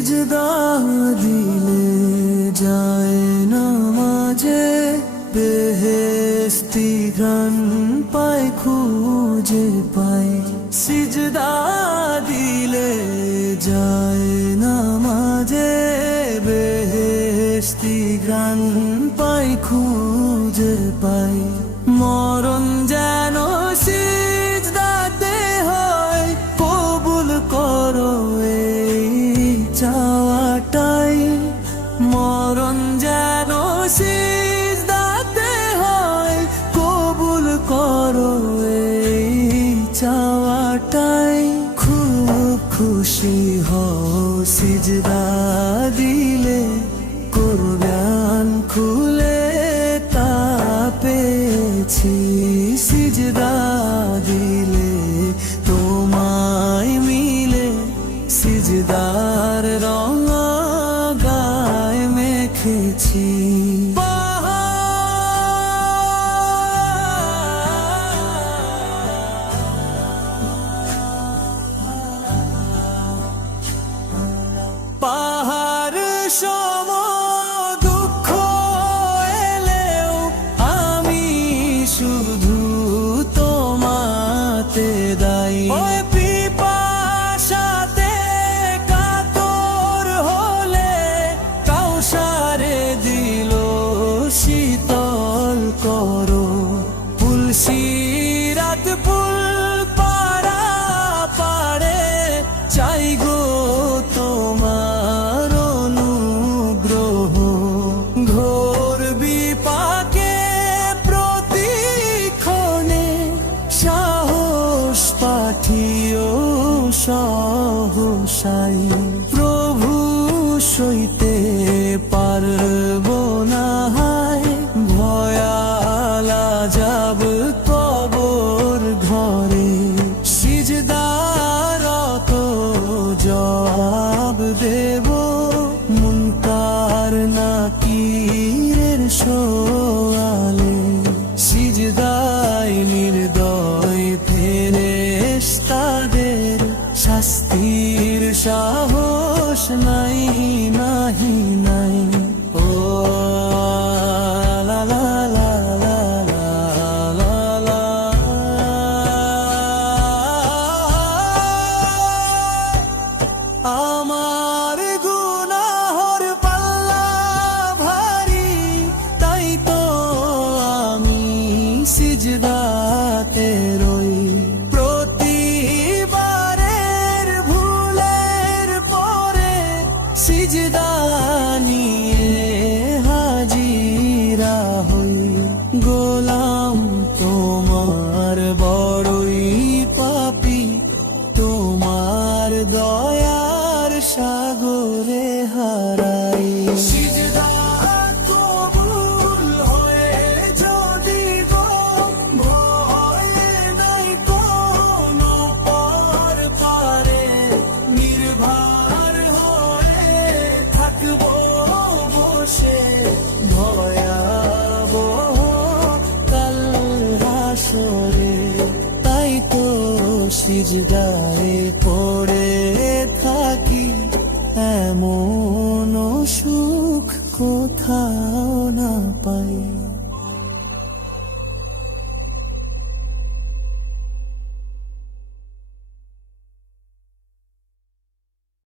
সিজদা দিলে যায় নামাজে, বেহেশতি ঘ্রাণ পায় খুঁজে পায়। সিজদা দিলে যায় নামাজে, বেহেশতি ঘ্রাণ পায় খুঁজে পায়। মরণ যেন সিজদাতে হয়, কবুল করো এই চাওয়াটাই। মরণ যেন সিজদাতে হয়, কবুল করো এই চাওয়াটাই। খুব খুশি হও সিজদা দিলে, কোরআন খুলে তা পেয়েছি। সিজদা দিলে তোমায় মিলে, সিজদার রঙ গায়ে মেখেছি। পাহাড় সম দুঃখ এলেও আমি শুধু তোমাতে দায়ী। ওই পিপাসাতে কাতর হলে কাউসারে দিল শীতল করো। পুলসিরাত পুল পাড়া পাড়ে চাই গো তোমার অনুগ্রহ। ঘোর বিপাকে প্রতিক্ষণে সাহস পাঠিও সহসাই। প্রভু সইতে পারব না হায়, ভয়ালা যাব কবর ঘরে। সিজদারত জবাব দেব মুনকার নাকিরের সওয়ালে। সিজদায় নির্দয় ফেরেশতাদের শাস্তির সাহস নাই নাহি নাই। ও লা লা লা লা লা লা লা। আমার গুনাহর পাল্লা ভারী, তাই তো আমি সিজদাতে রই। প্রতিবারের ভুলের পরে সিজদা নিয়ে হাজিরা হই। গোলাম তোমার বড়ই পাপী, তোমার দয়ার সাগরে হারাই। সিজদা কবুল হয়ে যদি গো, ভয় নাই কোনো পার পারে। নির্ভর হয়ে থাকবো বসে, ভয়াবহ কাল হাসরে। তাই তো সিজদায় পড়ে থাকি, এমন সুখ কোথায়।